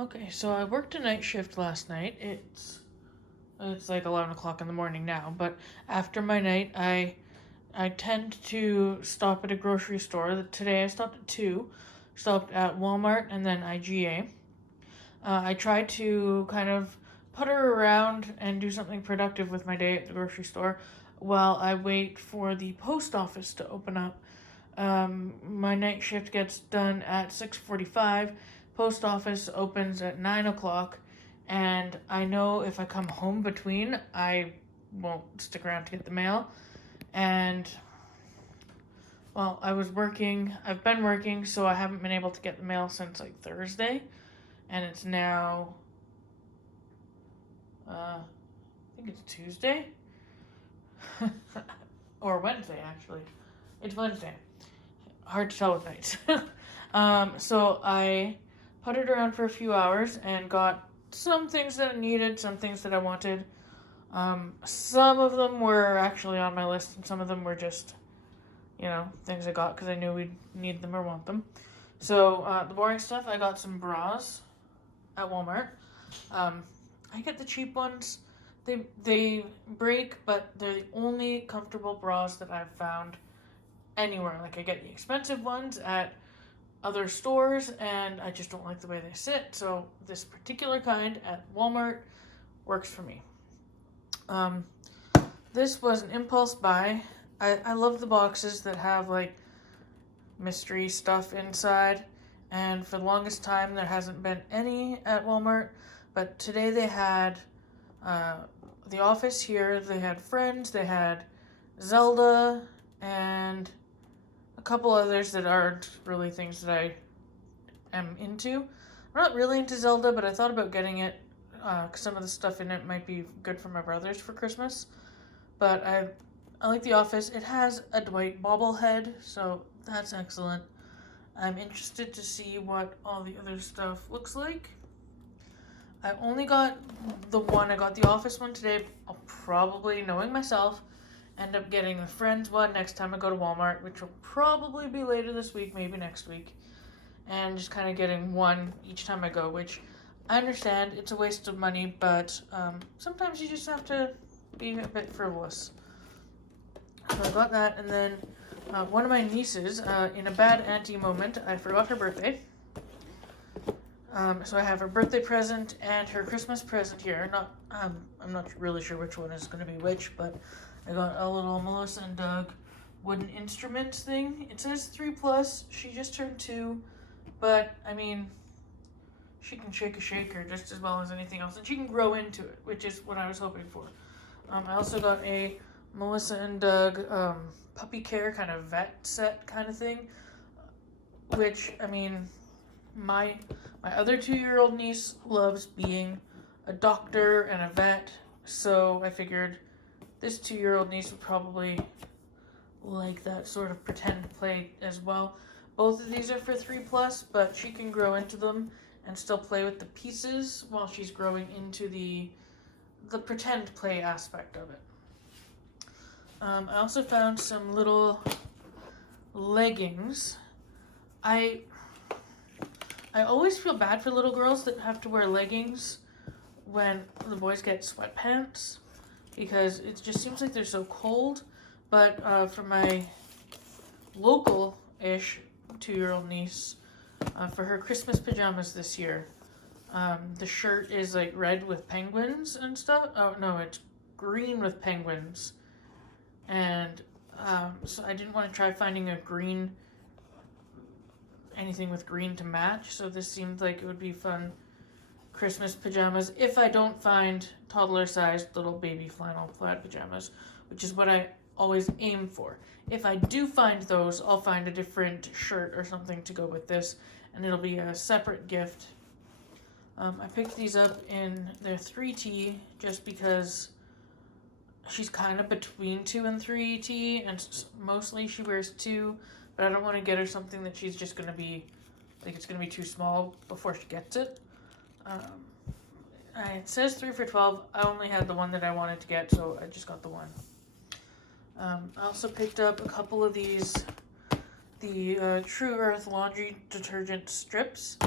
Okay, so I worked a night shift last night. It's like 11 o'clock in the morning now, but after my night, I tend to stop at a grocery store. Today I stopped at two, stopped at Walmart and then IGA. I tried to kind of putter around and do something productive with my day at the grocery store while I wait for the post office to open up. My night shift gets done at 6:45. Post office opens at 9 o'clock, and I know if I come home between, I won't stick around to get the mail. And well, I've been working, so I haven't been able to get the mail since like Thursday, and it's now I think it's Tuesday or Wednesday actually. It's Wednesday. Hard to tell with nights. So I puttered around for a few hours and got some things that I needed, some things that I wanted. Some of them were actually on my list, and some of them were just, things I got because I knew we'd need them or want them. So the boring stuff, I got some bras at Walmart. I get the cheap ones. They break, but they're the only comfortable bras that I've found anywhere. Like I get the expensive ones at other stores, and I just don't like the way they sit. So this particular kind at Walmart works for me. This was an impulse buy. I love the boxes that have like mystery stuff inside, and for the longest time there hasn't been any at Walmart, but today they had The Office here, they had Friends, they had Zelda, and a couple others that aren't really things that I am into. I'm not really into Zelda, but I thought about getting it because some of the stuff in it might be good for my brothers for Christmas. But I like The Office. It has a Dwight bobblehead, so that's excellent. I'm interested to see what all the other stuff looks like. I only got the one. I got the Office one today. I'll probably, knowing myself, end up getting the Friends one next time I go to Walmart, which will probably be later this week, maybe next week. And just kind of getting one each time I go, which I understand it's a waste of money, but sometimes you just have to be a bit frivolous. So I got that, and then one of my nieces, in a bad auntie moment, I forgot her birthday. So I have her birthday present and her Christmas present here. I'm not really sure which one is going to be which, but I got a little Melissa and Doug wooden instruments thing. It says 3+. She just turned 2, but I mean, she can shake a shaker just as well as anything else, and she can grow into it, which is what I was hoping for. I also got a Melissa and Doug puppy care kind of vet set kind of thing, which, I mean, my other 2-year-old niece loves being a doctor and a vet, so I figured this 2-year-old niece would probably like that sort of pretend play as well. Both of these are for 3+, but she can grow into them and still play with the pieces while she's growing into the pretend play aspect of it. I also found some little leggings. I always feel bad for little girls that have to wear leggings when the boys get sweatpants, because it just seems like they're so cold. But for my local-ish 2-year-old niece, for her Christmas pajamas this year, the shirt is like red with penguins and stuff. Oh no, it's green with penguins. And so I didn't want to try finding anything with green to match, so this seemed like it would be fun Christmas pajamas if I don't find toddler-sized little baby flannel plaid pajamas, which is what I always aim for. If I do find those, I'll find a different shirt or something to go with this, and it'll be a separate gift. I picked these up in their 3T just because she's kind of between 2 and 3T, and mostly she wears 2, but I don't want to get her something that she's just going to be, like it's going to be too small before she gets it. It says 3 for $12. I only had the one that I wanted to get, so I just got the one. I also picked up a couple of these, the True Earth laundry detergent strips.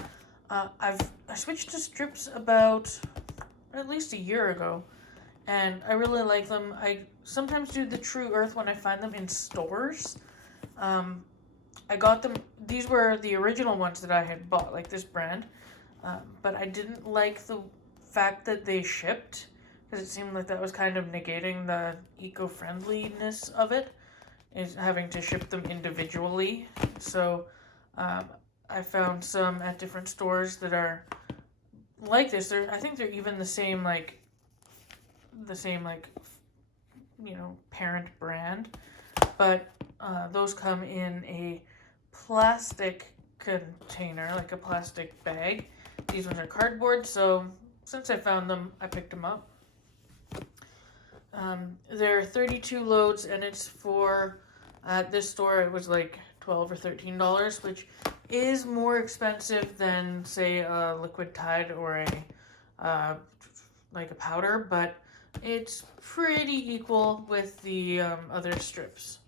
I've I switched to strips about at least a year ago, and I really like them. I sometimes do the True Earth when I find them in stores. I got them, these were the original ones that I had bought, like this brand, but I didn't like the fact that they shipped, because it seemed like that was kind of negating the eco-friendliness of it, is having to ship them individually. So I found some at different stores that are like this. I think they're even the same parent brand, but those come in a plastic container, like a plastic bag. These ones are cardboard, so since I found them, I picked them up. There are 32 loads, and it's for, at this store, it was like $12 or $13, which is more expensive than, say, a liquid Tide or a powder, but it's pretty equal with the other strips.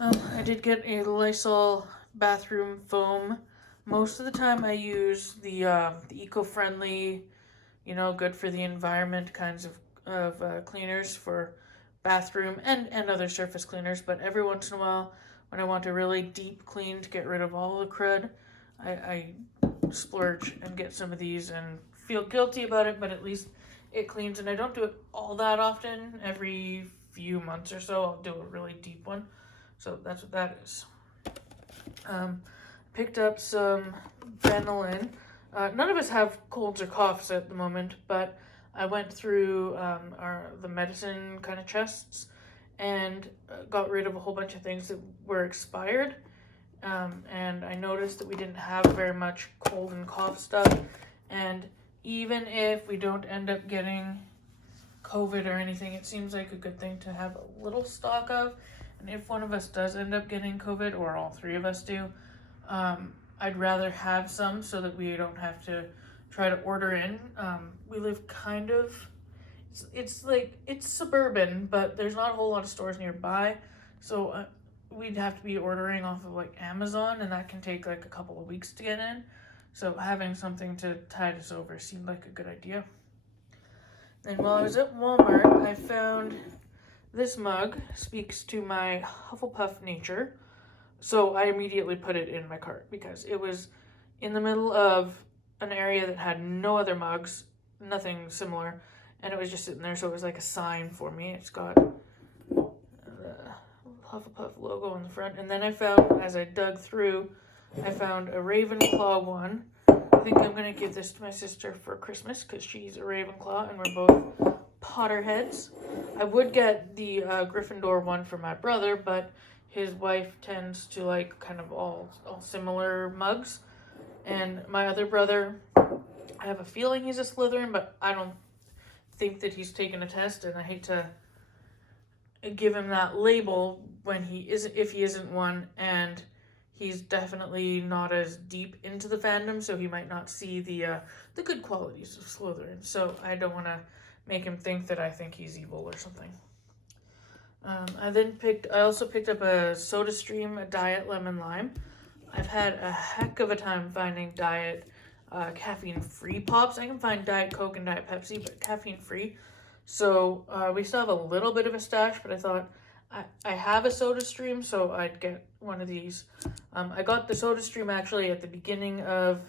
I did get a Lysol bathroom foam. Most of the time I use the eco-friendly, good for the environment kinds of cleaners for bathroom and other surface cleaners, but every once in a while when I want a really deep clean to get rid of all the crud, I splurge and get some of these and feel guilty about it, but at least it cleans, and I don't do it all that often. Every few months or so I'll do a really deep one, so that's what that is. Picked up some Benylin. None of us have colds or coughs at the moment, but I went through the medicine kind of chests and got rid of a whole bunch of things that were expired. And I noticed that we didn't have very much cold and cough stuff. And even if we don't end up getting COVID or anything, it seems like a good thing to have a little stock of. And if one of us does end up getting COVID, or all three of us do, I'd rather have some so that we don't have to try to order in. We live kind of, it's suburban, but there's not a whole lot of stores nearby, so we'd have to be ordering off of like Amazon, and that can take like a couple of weeks to get in. So having something to tide us over seemed like a good idea. And while I was at Walmart, I found this mug. Speaks to my Hufflepuff nature. So I immediately put it in my cart because it was in the middle of an area that had no other mugs, nothing similar, and it was just sitting there, so it was like a sign for me. It's got the Hufflepuff logo on the front, and then I found, as I dug through, I found a Ravenclaw one. I think I'm going to give this to my sister for Christmas because she's a Ravenclaw and we're both Potterheads. I would get the Gryffindor one for my brother, but his wife tends to like kind of all similar mugs. And my other brother, I have a feeling he's a Slytherin, but I don't think that he's taken a test, and I hate to give him that label when if he isn't one, and he's definitely not as deep into the fandom, so he might not see the good qualities of Slytherin. So I don't want to make him think that I think he's evil or something. I also picked up a SodaStream, a Diet Lemon Lime. I've had a heck of a time finding Diet caffeine-free pops. I can find Diet Coke and Diet Pepsi, but caffeine-free. So we still have a little bit of a stash, but I thought I have a SodaStream, so I'd get one of these. I got the SodaStream actually at the beginning of,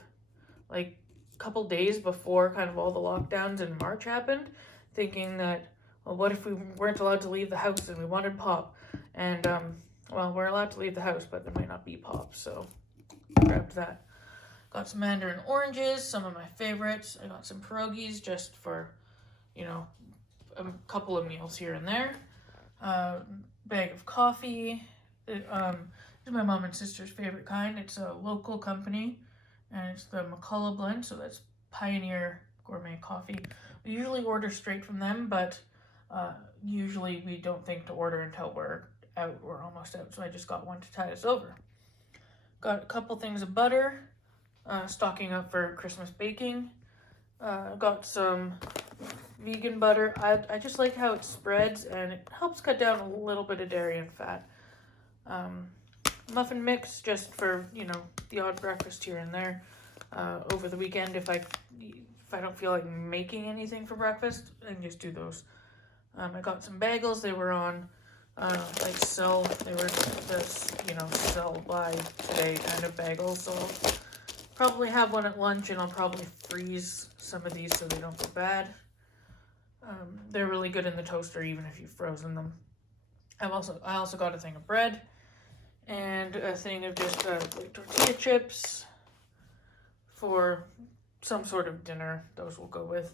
like, a couple days before kind of all the lockdowns in March happened, thinking that, well, what if we weren't allowed to leave the house and we wanted pop? And, well, we're allowed to leave the house, but there might not be pop, so I grabbed that. Got some mandarin oranges, some of my favorites. I got some pierogies just for, a couple of meals here and there. Bag of coffee. It's my mom and sister's favorite kind. It's a local company, and it's the McCullough blend, so that's Pioneer Gourmet Coffee. We usually order straight from them, but usually we don't think to order until we're almost out, so I just got one to tide us over. Got a couple things of butter, stocking up for Christmas baking. Got some vegan butter. I just like how it spreads, and it helps cut down a little bit of dairy and fat. Muffin mix just for, the odd breakfast here and there. over the weekend if I don't feel like making anything for breakfast, and just do those. I got some bagels. They were on like sell. They were this, sell by today kind of bagels. So I'll probably have one at lunch, and I'll probably freeze some of these so they don't go bad. They're really good in the toaster, even if you've frozen them. I also got a thing of bread and a thing of just like tortilla chips for some sort of dinner. Those will go with.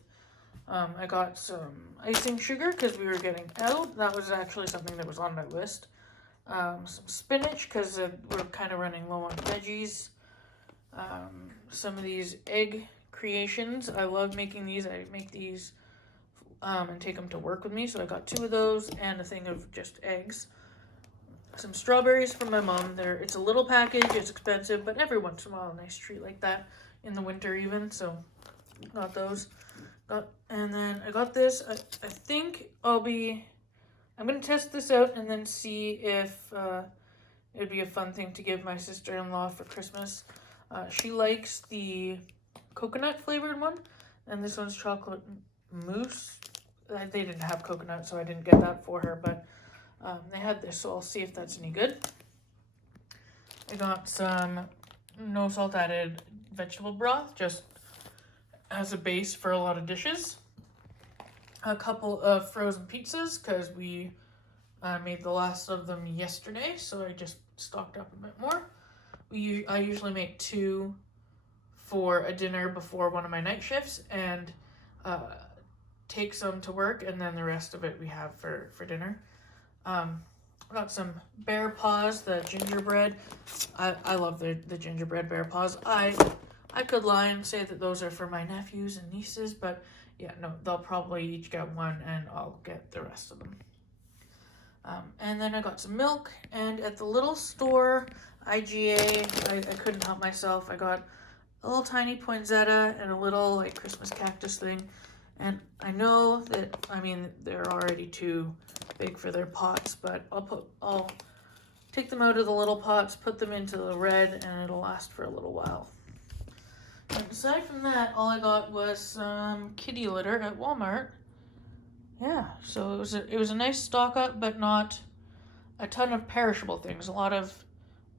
I got some icing sugar because we were getting out. That was actually something that was on my list. Some spinach because we're kind of running low on veggies. Some of these egg creations. I love making these. I make these and take them to work with me. So I got 2 of those and a thing of just eggs. Some strawberries from my mom. It's a little package. It's expensive, but every once in a while, a nice treat like that in the winter even. So got those. And then I got this. I think I'm going to test this out and then see if it'd be a fun thing to give my sister-in-law for Christmas. She likes the coconut flavored one, and this one's chocolate mousse. They didn't have coconut, so I didn't get that for her, but they had this, so I'll see if that's any good. I got some no salt added vegetable broth, just as a base for a lot of dishes. A couple of frozen pizzas, because we made the last of them yesterday, so I just stocked up a bit more. I usually make 2 for a dinner before one of my night shifts, and take some to work, and then the rest of it we have for dinner. Got some Bear Paws, the gingerbread. I love the gingerbread Bear Paws. I could lie and say that those are for my nephews and nieces, but yeah, no, they'll probably each get one, and I'll get the rest of them. And then I got some milk, and at the little store, IGA, I couldn't help myself. I got a little tiny poinsettia and a little like Christmas cactus thing. And I know that, they're already too big for their pots, but I'll take them out of the little pots, put them into the red, and it'll last for a little while. And aside from that, all I got was some kitty litter at Walmart. Yeah, so it was a nice stock up, but not a ton of perishable things. A lot of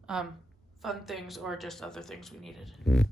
fun things or just other things we needed.